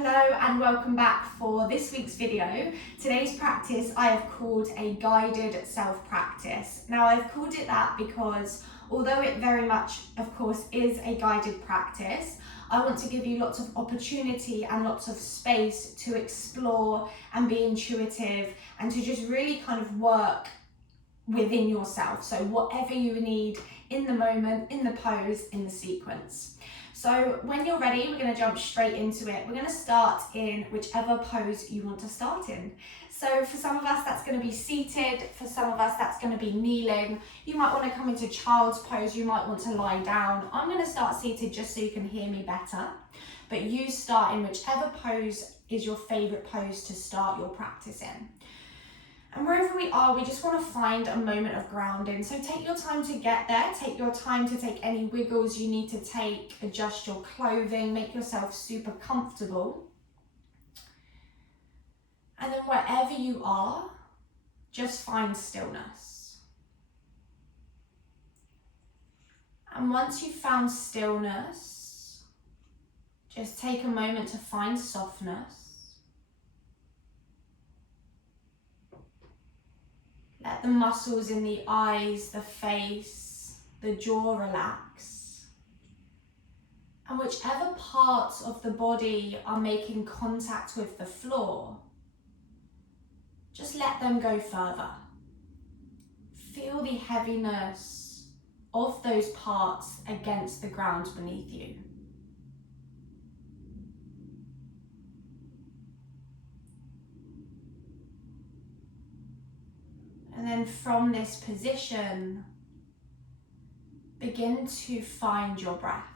Hello and welcome back for this week's video. Today's practice I have called a guided self-practice. Now I've called it that because although it very much, of course, is a guided practice, I want to give you lots of opportunity and lots of space to explore and be intuitive and to just really kind of work within yourself. So whatever you need in the moment, in the pose, in the sequence. So when you're ready, we're going to jump straight into it. We're going to start in whichever pose you want to start in. So for some of us, that's going to be seated. For some of us, that's going to be kneeling. You might want to come into child's pose. You might want to lie down. I'm going to start seated just so you can hear me better. But you start in whichever pose is your favorite pose to start your practice in. And wherever we are, we just want to find a moment of grounding. So take your time to get there. Take your time to take any wiggles you need to take, adjust your clothing, make yourself super comfortable. And then wherever you are, just find stillness. And once you've found stillness, just take a moment to find softness. Let the muscles in the eyes, the face, the jaw relax. And whichever parts of the body are making contact with the floor, just let them go further. Feel the heaviness of those parts against the ground beneath you. And then from this position, begin to find your breath.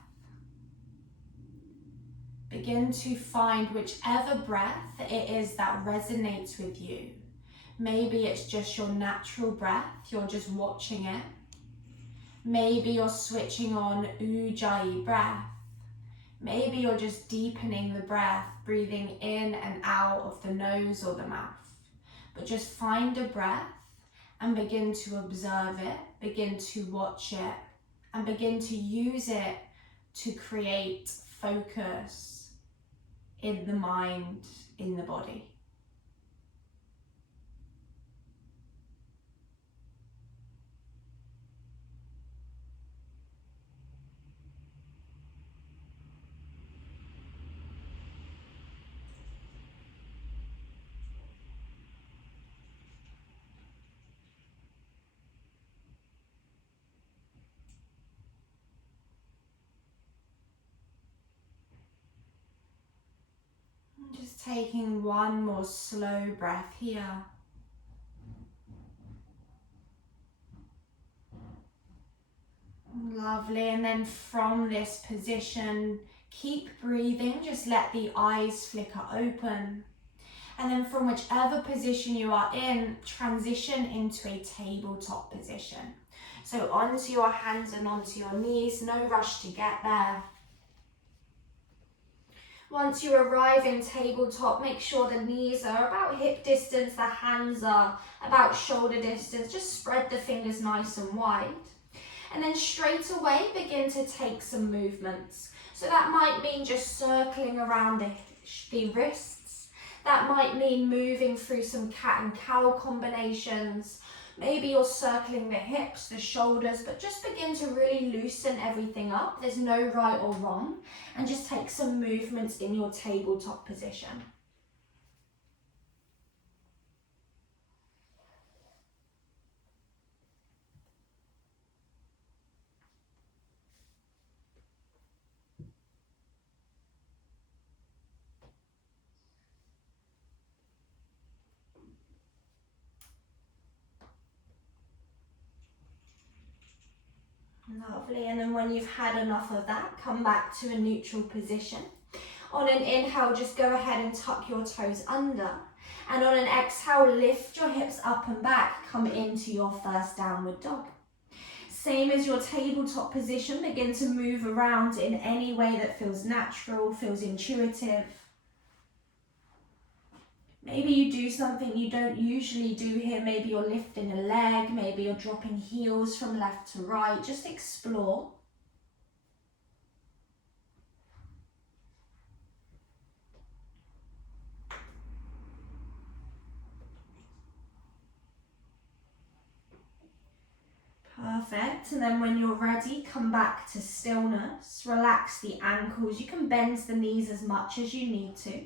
Begin to find whichever breath it is that resonates with you. Maybe it's just your natural breath, you're just watching it. Maybe you're switching on Ujjayi breath. Maybe you're just deepening the breath, breathing in and out of the nose or the mouth. But just find a breath and begin to observe it, begin to watch it, and begin to use it to create focus in the mind, in the body. Just taking one more slow breath here. Lovely, and then from this position, keep breathing, just let the eyes flicker open. And then from whichever position you are in, transition into a tabletop position. So onto your hands and onto your knees, no rush to get there. Once you arrive in tabletop, make sure the knees are about hip distance, the hands are about shoulder distance. Just spread the fingers nice and wide. And then straight away, begin to take some movements. So that might mean just circling around the wrists. That might mean moving through some cat and cow combinations. Maybe you're circling the hips, the shoulders, but just begin to really loosen everything up. There's no right or wrong. And just take some movements in your tabletop position. Lovely, and then when you've had enough of that, come back to a neutral position. On an inhale, just go ahead and tuck your toes under. And on an exhale, lift your hips up and back, come into your first downward dog. Same as your tabletop position, begin to move around in any way that feels natural, feels intuitive. Maybe you do something you don't usually do here. Maybe you're lifting a leg, maybe you're dropping heels from left to right. Just explore. Perfect. And then when you're ready, come back to stillness. Relax the ankles. You can bend the knees as much as you need to.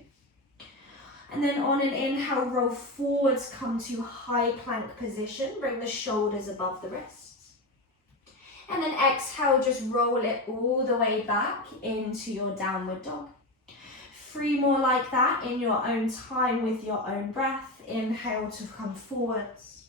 And then on an inhale, roll forwards, come to high plank position. Bring the shoulders above the wrists. And then exhale, just roll it all the way back into your downward dog. 3 more like that in your own time with your own breath. Inhale to come forwards.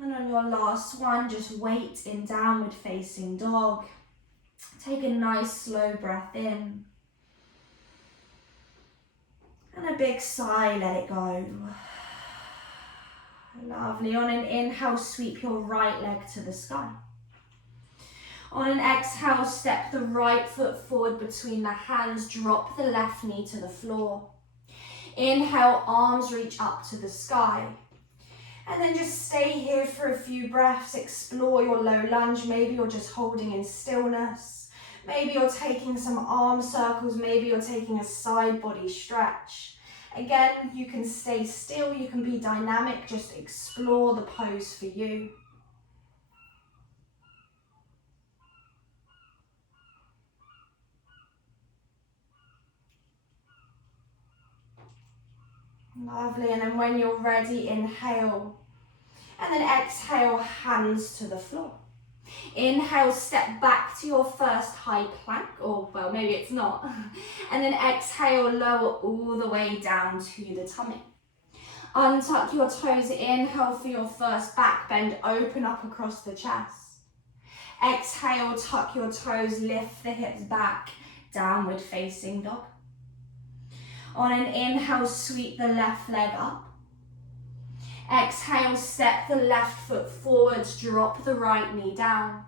And on your last one, just wait in downward facing dog. Take a nice slow breath in. And a big sigh, let it go. Lovely. On an inhale, sweep your right leg to the sky. On an exhale, step the right foot forward between the hands. Drop the left knee to the floor. Inhale, arms reach up to the sky. And then just stay here for a few breaths. Explore your low lunge. Maybe you're just holding in stillness. Maybe you're taking some arm circles. Maybe you're taking a side body stretch. Again, you can stay still. You can be dynamic. Just explore the pose for you. Lovely. And then when you're ready, inhale. And then exhale, hands to the floor. Inhale, step back to your first high plank, or well, maybe it's not. And then exhale, lower all the way down to the tummy. Untuck your toes, inhale for your first back bend, open up across the chest. Exhale, tuck your toes, lift the hips back, downward facing dog. On an inhale, sweep the left leg up. Exhale, step the left foot forwards, drop the right knee down.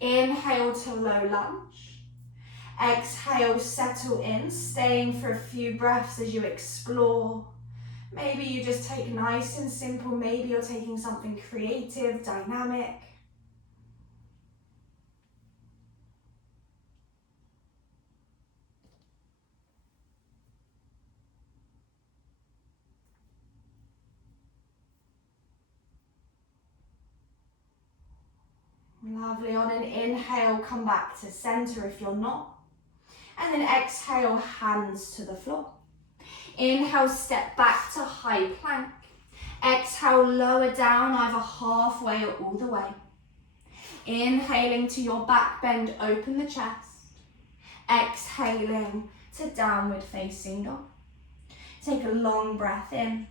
Inhale to low lunge. Exhale, settle in, staying for a few breaths as you explore. Maybe you just take nice and simple, maybe you're taking something creative, dynamic. Lovely. On an inhale, come back to center if you're not. And then exhale, hands to the floor. Inhale, step back to high plank. Exhale, lower down either halfway or all the way. Inhaling to your back bend, open the chest. Exhaling to downward facing dog. Take a long breath in.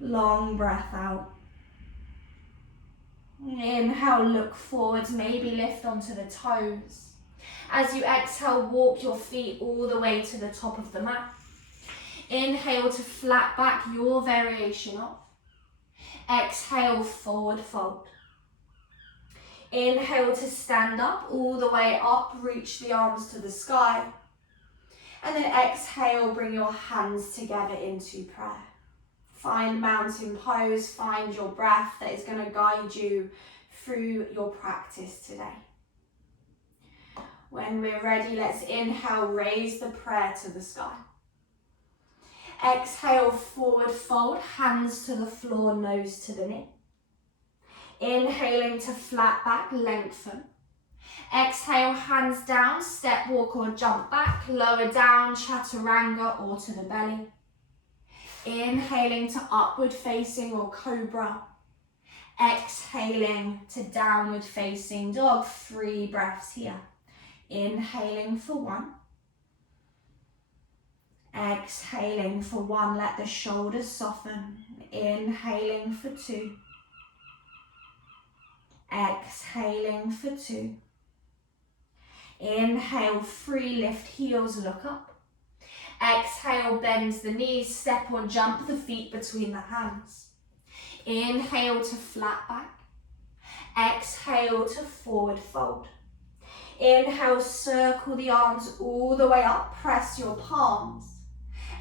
Long breath out. Inhale, look forwards, maybe lift onto the toes. As you exhale, walk your feet all the way to the top of the mat. Inhale to flat back, your variation of. Exhale, forward fold. Inhale to stand up, all the way up, reach the arms to the sky. And then exhale, bring your hands together into prayer. Find mountain pose, find your breath that is going to guide you through your practice today. When we're ready, let's inhale, raise the prayer to the sky. Exhale, forward fold, hands to the floor, nose to the knee. Inhaling to flat back, lengthen. Exhale, hands down, step, walk or jump back, lower down, chaturanga or to the belly. Inhaling to upward facing or cobra. Exhaling to downward facing dog. 3 breaths here. Inhaling for 1. Exhaling for 1. Let the shoulders soften. Inhaling for 2. Exhaling for 2. Inhale, 3, lift heels, look up. Exhale, bend the knees, step or jump the feet between the hands. Inhale to flat back. Exhale to forward fold. Inhale, circle the arms all the way up, press your palms.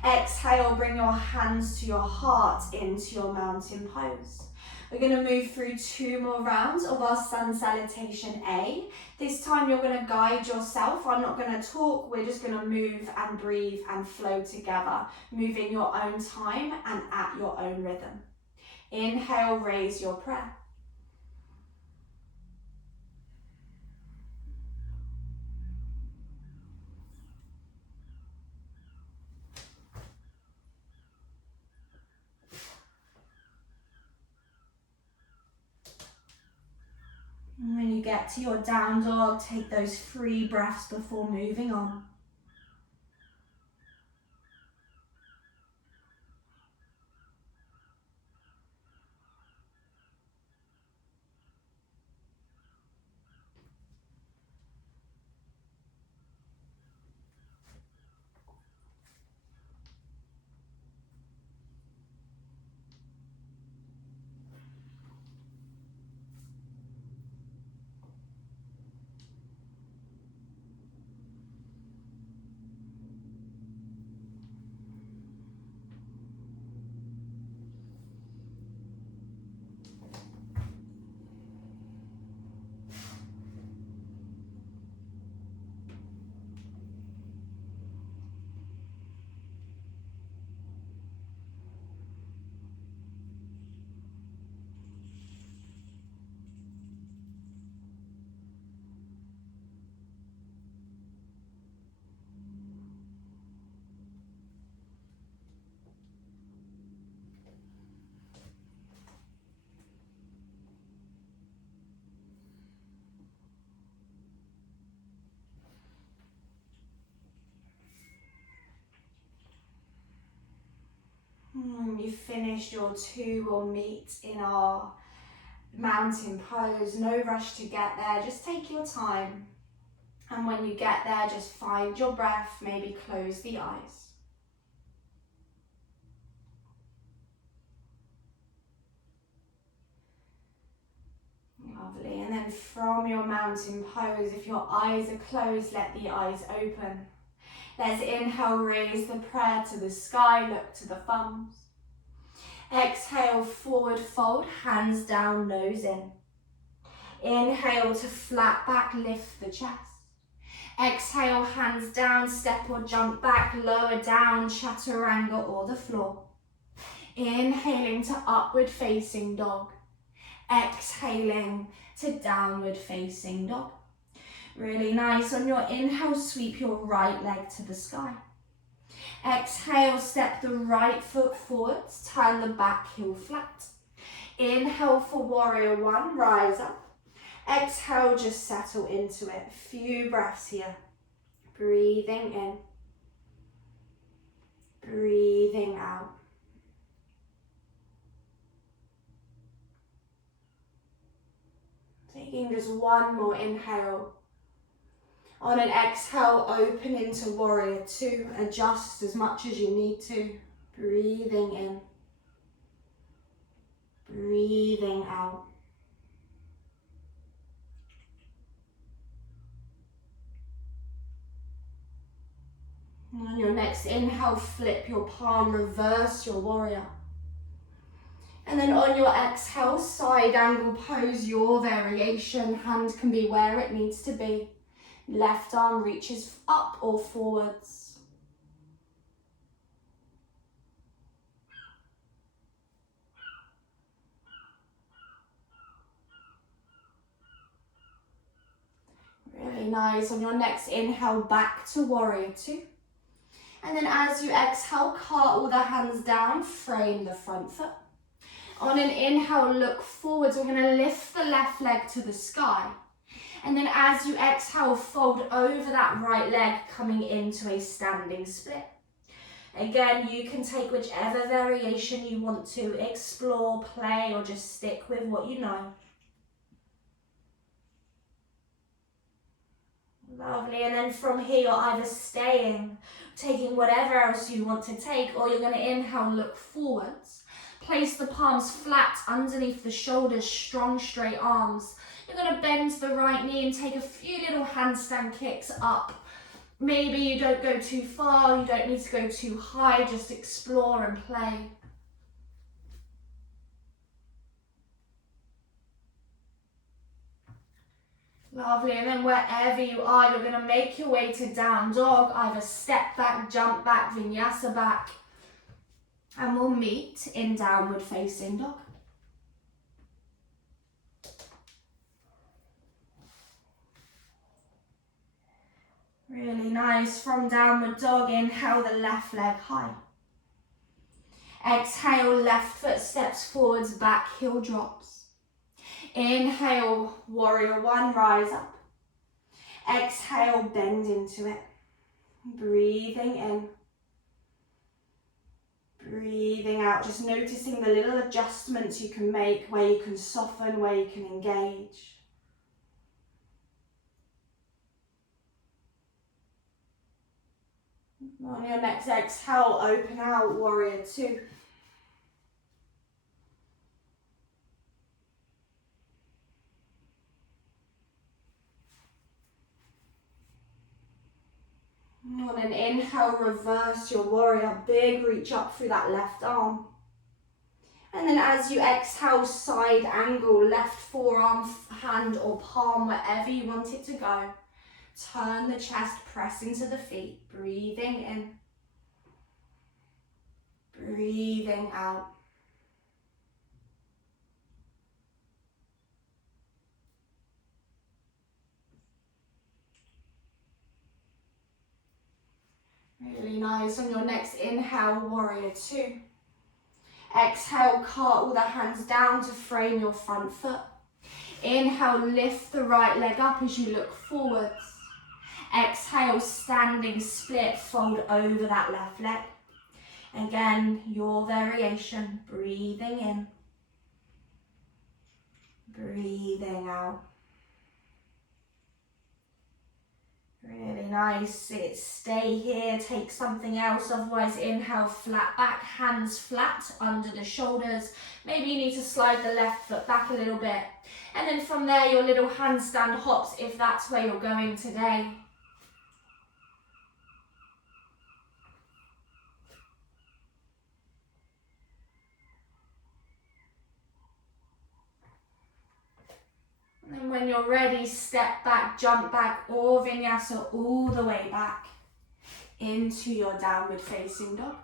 Exhale, bring your hands to your heart into your mountain pose. We're going to move through 2 more rounds of our sun salutation A. This time you're going to guide yourself. I'm not going to talk. We're just going to move and breathe and flow together, moving your own time and at your own rhythm. Inhale, raise your prayer. And when you get to your down dog, take those 3 breaths before moving on. You've finished your 2, we'll meet in our mountain pose. No rush to get there, just take your time. And when you get there, just find your breath, maybe close the eyes. Lovely, and then from your mountain pose, if your eyes are closed, let the eyes open. Let's inhale, raise the prayer to the sky, look to the thumbs. Exhale, forward fold, hands down, nose in. Inhale to flat back, lift the chest. Exhale, hands down, step or jump back, lower down, chaturanga or the floor. Inhaling to upward facing dog. Exhaling to downward facing dog. Really nice. On your inhale, sweep your right leg to the sky. Exhale, step the right foot forwards, turn the back heel flat. Inhale for warrior 1, rise up. Exhale, just settle into it. A few breaths here. Breathing in. Breathing out. Taking just 1 more inhale. On an exhale, open into warrior 2. Adjust as much as you need to. Breathing in. Breathing out. And on your next inhale, flip your palm, reverse your warrior. And then on your exhale, side angle pose, your variation. Hand can be where it needs to be. Left arm reaches up or forwards. Really nice. On your next inhale, back to warrior 2. And then as you exhale, cartwheel the hands down, frame the front foot. On an inhale, look forwards. We're going to lift the left leg to the sky. And then as you exhale, fold over that right leg, coming into a standing split. Again, you can take whichever variation you want to, explore, play, or just stick with what you know. Lovely, and then from here, you're either staying, taking whatever else you want to take, or you're going to inhale, look forwards. Place the palms flat underneath the shoulders, strong, straight arms. You're going to bend the right knee and take a few little handstand kicks up Maybe you don't go too far, you don't need to go too high, just explore and play. Lovely, and then wherever you are, you're going to make your way to down dog, either step back, jump back, vinyasa back, and we'll meet in downward facing dog. Really nice. From downward dog, inhale the left leg high. Exhale, left foot steps forwards, back heel drops. Inhale, warrior one, rise up. Exhale, bend into it. Breathing in. Breathing out, just noticing the little adjustments you can make, where you can soften, where you can engage. On your next exhale, open out, warrior two. On an inhale, reverse your warrior, big reach up through that left arm. And then as you exhale, side angle, left forearm, hand or palm, wherever you want it to go. Turn the chest, press into the feet, breathing in, breathing out. Really nice. On your next inhale, warrior two. Exhale, cartwheel the hands down to frame your front foot. Inhale, lift the right leg up as you look forwards. Exhale, standing split, fold over that left leg. Again, your variation, breathing in, breathing out. Really nice. Stay here, take something else, otherwise inhale, flat back, hands flat under the shoulders. Maybe you need to slide the left foot back a little bit. And then from there, your little handstand hops if that's where you're going today. And when you're ready, step back, jump back, or vinyasa all the way back into your downward facing dog.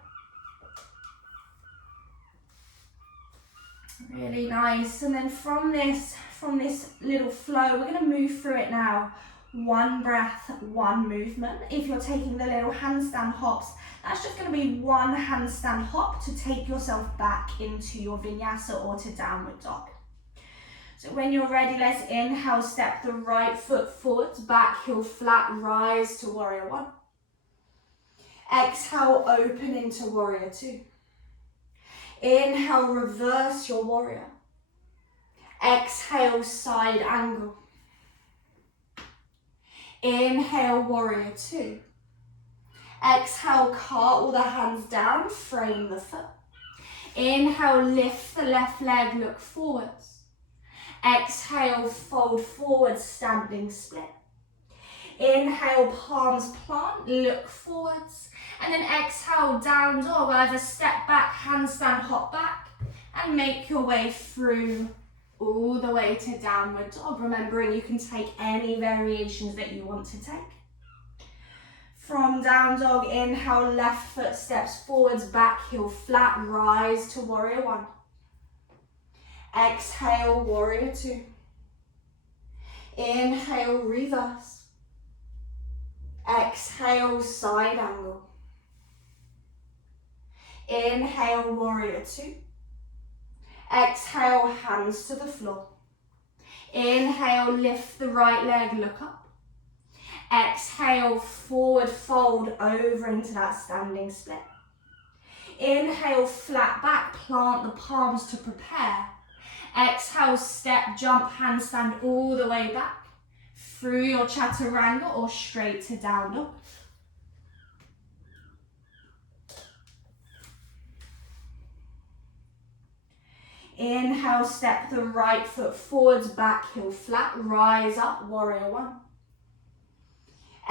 Really nice. And then from this little flow, we're going to move through it now. One breath, one movement. If you're taking the little handstand hops, that's just going to be one handstand hop to take yourself back into your vinyasa or to downward dog. So when you're ready, let's inhale, step the right foot forwards, back heel flat, rise to warrior one. Exhale, open into warrior two. Inhale, reverse your warrior. Exhale, side angle. Inhale, warrior two. Exhale, cartwheel the hands down, frame the foot. Inhale, lift the left leg, look forwards. Exhale, fold forward, standing split. Inhale, palms plant, look forwards. And then exhale, down dog, either step back, handstand, hop back, and make your way through all the way to downward dog. Remembering you can take any variations that you want to take. From down dog, inhale, left foot steps forwards, back heel flat, rise to warrior one. Exhale, warrior two. Inhale, reverse. Exhale, side angle. Inhale, warrior two. Exhale, hands to the floor. Inhale, lift the right leg, look up. Exhale, forward fold over into that standing split. Inhale, flat back, plant the palms to prepare. Exhale, step, jump, handstand all the way back through your chaturanga or straight to down dog. Inhale, step the right foot forwards, back heel flat, rise up, warrior one.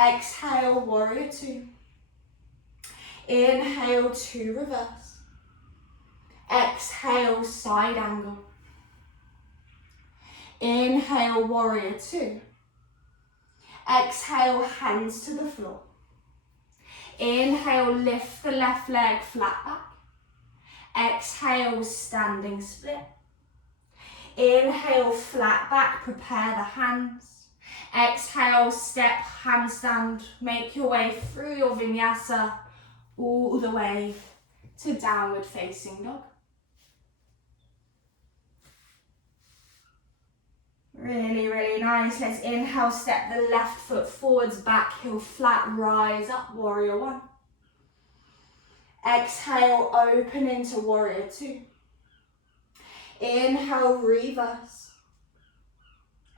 Exhale, warrior two. Inhale to reverse. Exhale, side angle. Inhale, warrior two. Exhale, hands to the floor. Inhale, lift the left leg flat back. Exhale, standing split. Inhale, flat back, prepare the hands. Exhale, step, handstand, make your way through your vinyasa all the way to downward facing dog. Really, really nice. Let's inhale, step the left foot forwards, back heel flat, rise up, warrior one. Exhale, open into warrior two. Inhale, reverse.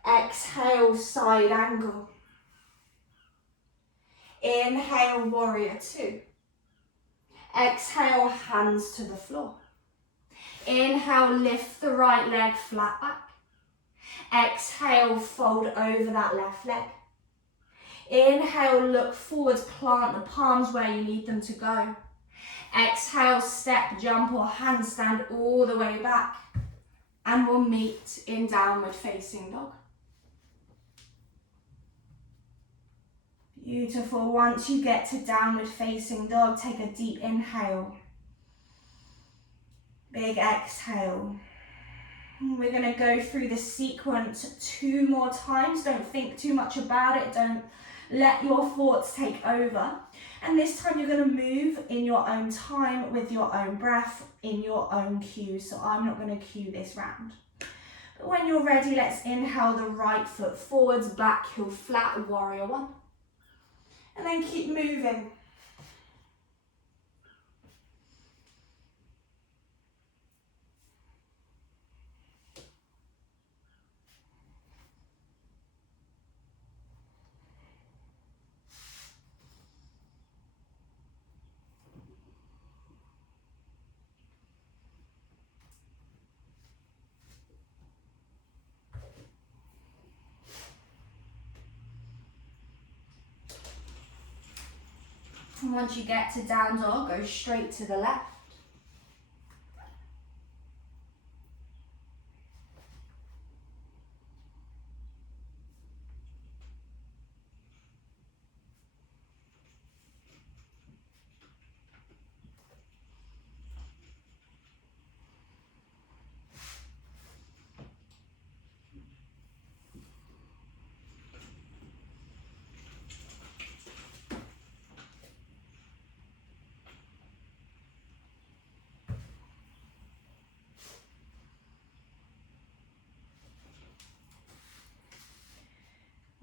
Exhale, side angle. Inhale, warrior two. Exhale, hands to the floor. Inhale, lift the right leg flat back. Exhale, fold over that left leg. Inhale, look forwards, plant the palms where you need them to go. Exhale, step, jump or handstand all the way back. And we'll meet in downward facing dog. Beautiful. Once you get to downward facing dog, take a deep inhale. Big exhale. We're going to go through the sequence 2 more times. Don't think too much about it. Don't let your thoughts take over. And this time you're going to move in your own time with your own breath in your own cues. So I'm not going to cue this round. But when you're ready, let's inhale the right foot forwards, back heel flat, warrior one. And then keep moving. And once you get to down dog, go straight to the left.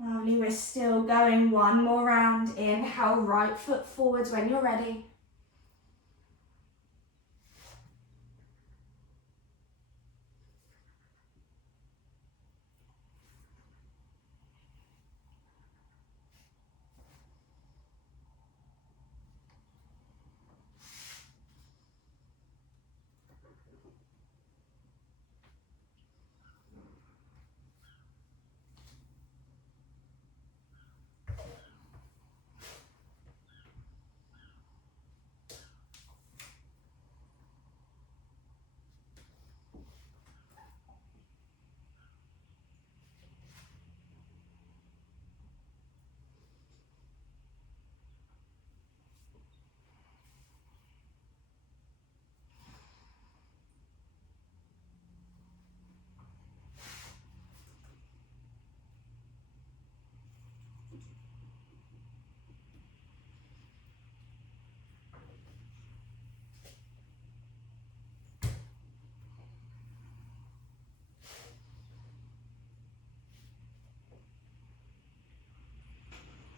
Lovely, we're still going 1 more round. Inhale, right foot forwards when you're ready.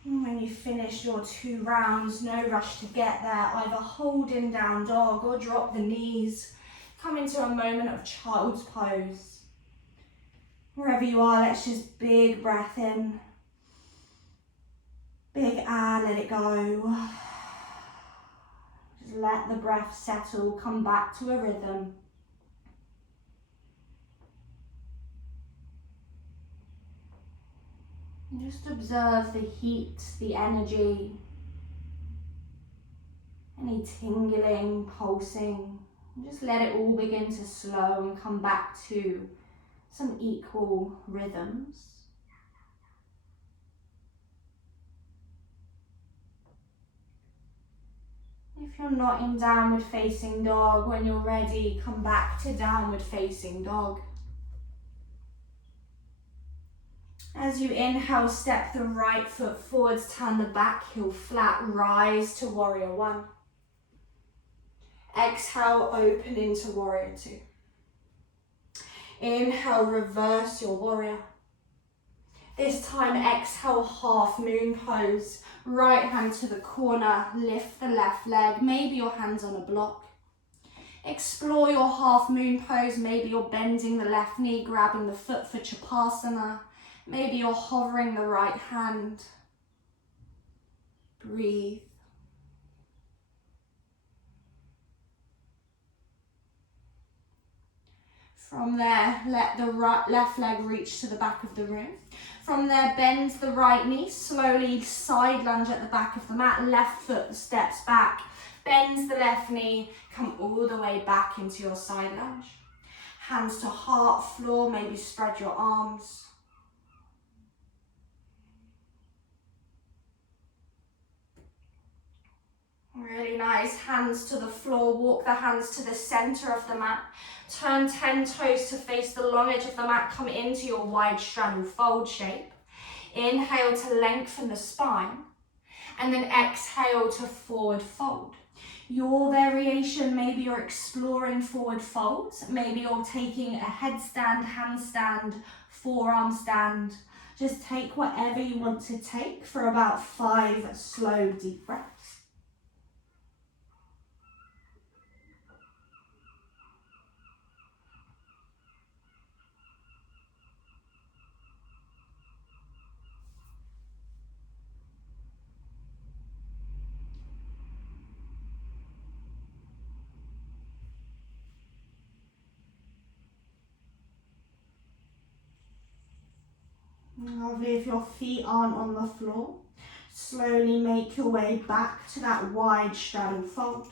And when you finish your 2 rounds, no rush to get there. Either hold in down dog or drop the knees. Come into a moment of child's pose. Wherever you are, let's just big breath in. Big let it go. Just let the breath settle, come back to a rhythm. And just observe the heat, the energy, any tingling, pulsing. And just let it all begin to slow and come back to some equal rhythms. If you're not in downward facing dog, when you're ready, come back to downward facing dog. As you inhale, step the right foot forwards, turn the back heel flat, rise to warrior one. Exhale, open into warrior two. Inhale, reverse your warrior. This time, exhale, half moon pose. Right hand to the corner, lift the left leg, maybe your hands on a block. Explore your half moon pose, maybe you're bending the left knee, grabbing the foot for Chapasana. Maybe you're hovering the right hand. Breathe. From there, let the left leg reach to the back of the room. From there, bend the right knee, slowly side lunge at the back of the mat, left foot steps back, bends the left knee, come all the way back into your side lunge. Hands to heart, floor, maybe spread your arms. Really nice, hands to the floor, walk the hands to the center of the mat. Turn 10 toes to face the long edge of the mat, come into your wide straddle fold shape. Inhale to lengthen the spine, and then exhale to forward fold. Your variation, maybe you're exploring forward folds, maybe you're taking a headstand, handstand, forearm stand. Just take whatever you want to take for about 5 slow, deep breaths. Lovely. If your feet aren't on the floor, slowly make your way back to that wide straddle fold.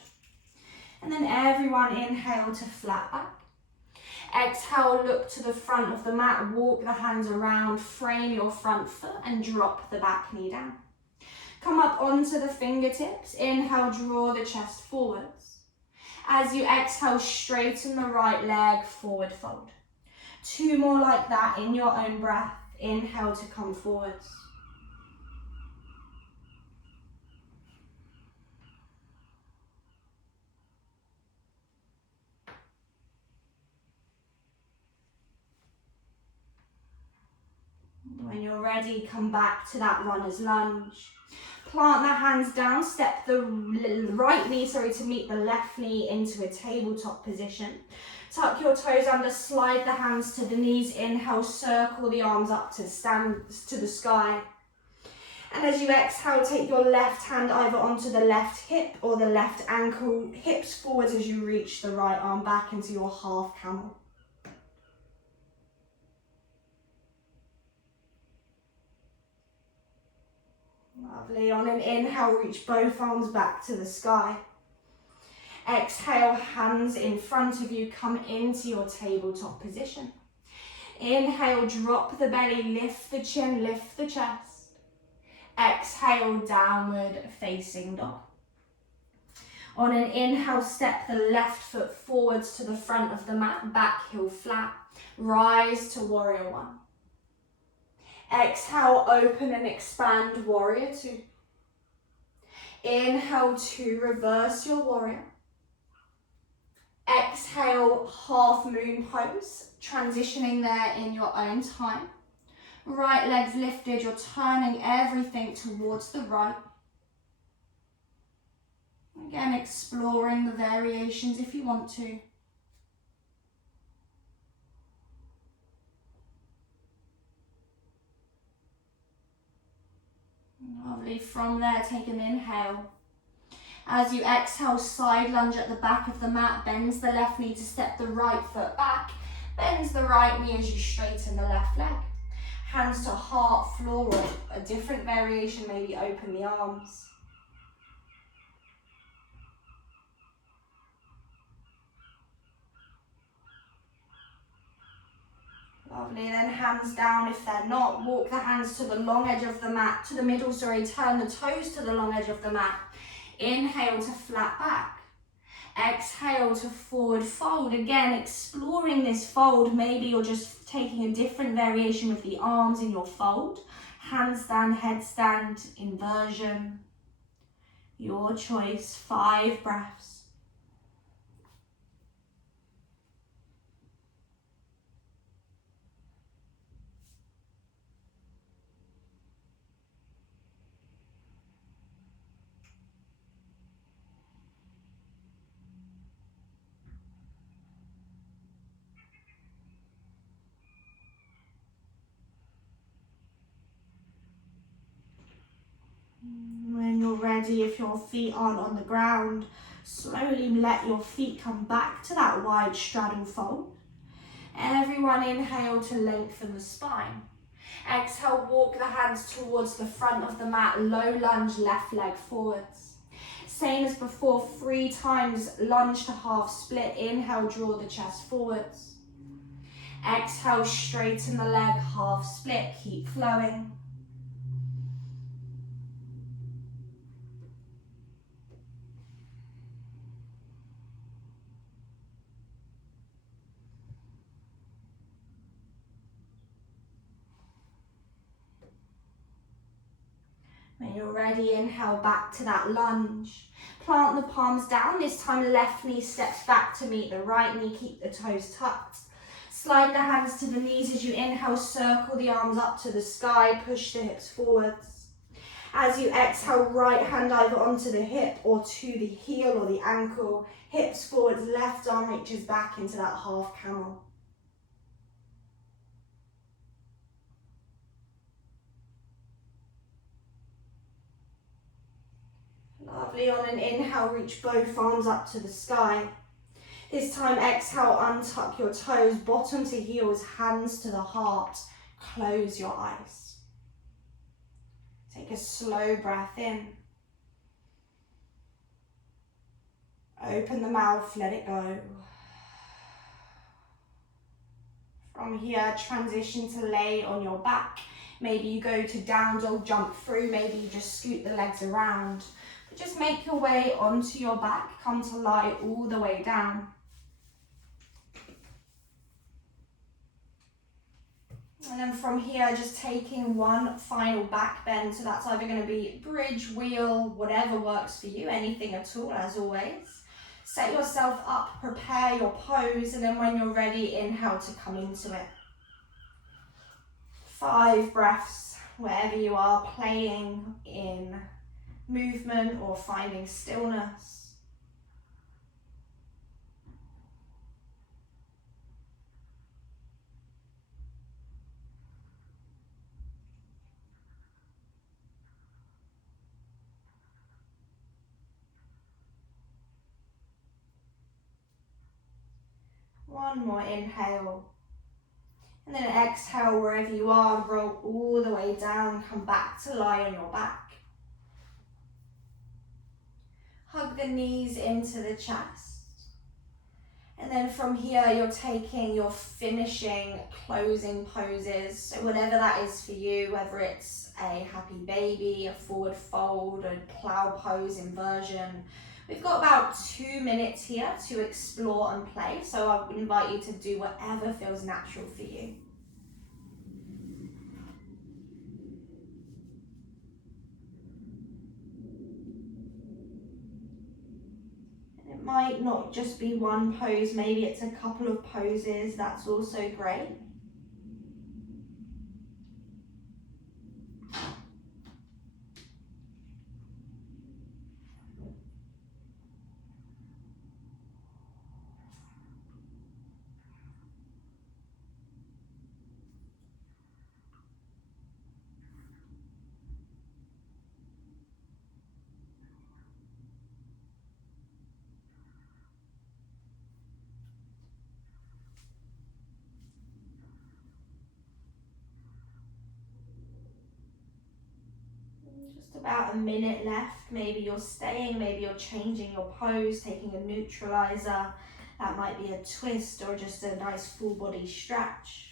And then everyone inhale to flat back. Exhale, look to the front of the mat, walk the hands around, frame your front foot and drop the back knee down. Come up onto the fingertips. Inhale, draw the chest forwards. As you exhale, straighten the right leg, forward fold. 2 more like that in your own breath. Inhale to come forwards. When you're ready, come back to that runner's lunge. Plant the hands down, step the right knee, to meet the left knee into a tabletop position. Tuck your toes under, slide the hands to the knees. Inhale, circle the arms up to the sky. And as you exhale, take your left hand either onto the left hip or the left ankle, hips forwards as you reach the right arm back into your half camel. Lovely. On an inhale, reach both arms back to the sky. Exhale, hands in front of you, come into your tabletop position. Inhale, drop the belly, lift the chin, lift the chest. Exhale, downward facing dog. On an inhale, step the left foot forwards to the front of the mat, back heel flat. Rise to warrior one. Exhale, open and expand, warrior two. Inhale to reverse your warrior. Exhale, half moon pose, transitioning there in your own time. Right leg's lifted, you're turning everything towards the right. Again, exploring the variations if you want to. Lovely. From there, take an inhale. As you exhale, side lunge at the back of the mat, bends the left knee to step the right foot back, bends the right knee as you straighten the left leg. Hands to heart, floor, or a different variation, maybe open the arms. Lovely, then hands down if they're not. Walk the hands to the long edge of the mat, to the middle, sorry, turn the toes to the long edge of the mat. Inhale to flat back. Exhale to forward fold. Again, exploring this fold. Maybe you're just taking a different variation with the arms in your fold. Handstand, headstand, inversion. Your choice, 5 breaths. When you're ready, if your feet aren't on the ground, slowly let your feet come back to that wide straddle fold. Everyone inhale to lengthen the spine. Exhale, walk the hands towards the front of the mat, low lunge, left leg forwards. Same as before, 3 times lunge to half split. Inhale, draw the chest forwards. Exhale, straighten the leg, half split, keep flowing. When you're ready, inhale back to that lunge. Plant the palms down. This time left knee steps back to meet the right knee. Keep the toes tucked. Slide the hands to the knees as you inhale. Circle the arms up to the sky. Push the hips forwards. As you exhale, right hand either onto the hip or to the heel or the ankle. Hips forwards, left arm reaches back into that half camel. Lovely, on an inhale, reach both arms up to the sky. This time, exhale, untuck your toes, bottom to heels, hands to the heart. Close your eyes. Take a slow breath in. Open the mouth, let it go. From here, transition to lay on your back. Maybe you go to down dog, jump through. Maybe you just scoot the legs around. But just make your way onto your back. Come to lie all the way down. And then from here, just taking one final back bend. So that's either going to be bridge, wheel, whatever works for you, anything at all, as always. Set yourself up, prepare your pose, and then when you're ready, inhale to come into it. 5 breaths, wherever you are, playing in movement or finding stillness. One more inhale. And then exhale wherever you are, roll all the way down, come back to lie on your back. Hug the knees into the chest. And then from here, you're taking your finishing closing poses. So whatever that is for you, whether it's a happy baby, a forward fold, a plow pose, inversion. We've got about 2 minutes here to explore and play. So I would invite you to do whatever feels natural for you. It might not just be one pose, maybe it's a couple of poses, that's also great. Just about a minute left. Maybe you're staying, maybe you're changing your pose, taking a neutralizer. That might be a twist or just a nice full body stretch.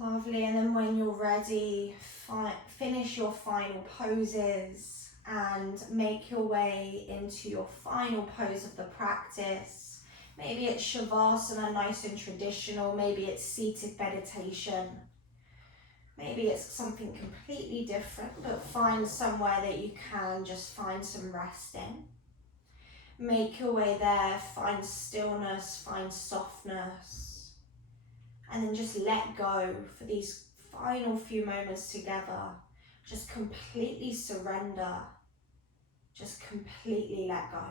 Lovely, and then when you're ready, finish your final poses and make your way into your final pose of the practice. Maybe it's Shavasana, nice and traditional, maybe it's seated meditation, maybe it's something completely different, but find somewhere that you can just find some rest in. Make your way there, find stillness, find softness. And then just let go for these final few moments together. Just completely surrender. Just completely let go.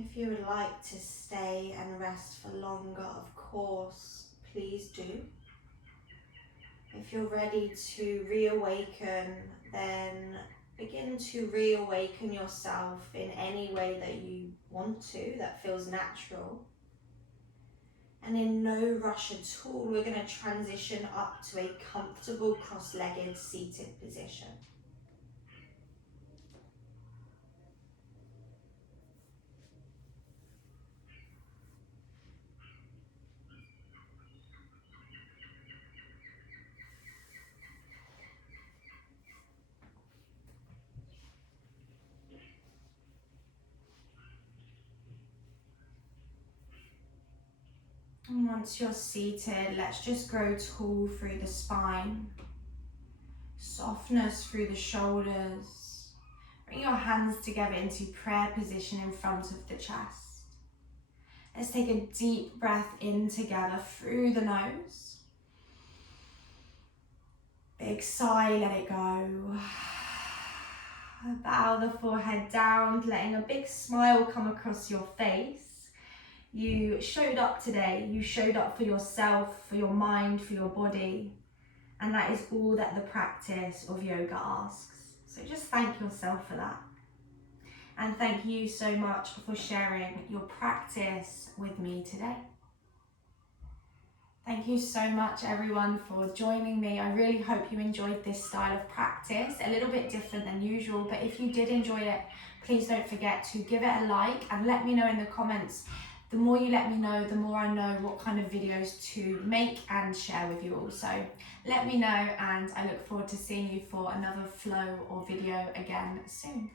If you would like to stay and rest for longer, of course, please do. If you're ready to reawaken, then begin to reawaken yourself in any way that you want to, that feels natural. And in no rush at all, we're going to transition up to a comfortable cross-legged seated position. And once you're seated, let's just grow tall through the spine. Softness through the shoulders. Bring your hands together into prayer position in front of the chest. Let's take a deep breath in together through the nose. Big sigh, let it go. Bow the forehead down, letting a big smile come across your face. You showed up today, you showed up for yourself, for your mind, for your body. And that is all that the practice of yoga asks. So just thank yourself for that. And thank you so much for sharing your practice with me today. Thank you so much everyone for joining me. I really hope you enjoyed this style of practice, a little bit different than usual, but if you did enjoy it, please don't forget to give it a like and let me know in the comments. The more you let me know, the more I know what kind of videos to make and share with you all. So let me know, and I look forward to seeing you for another flow or video again soon.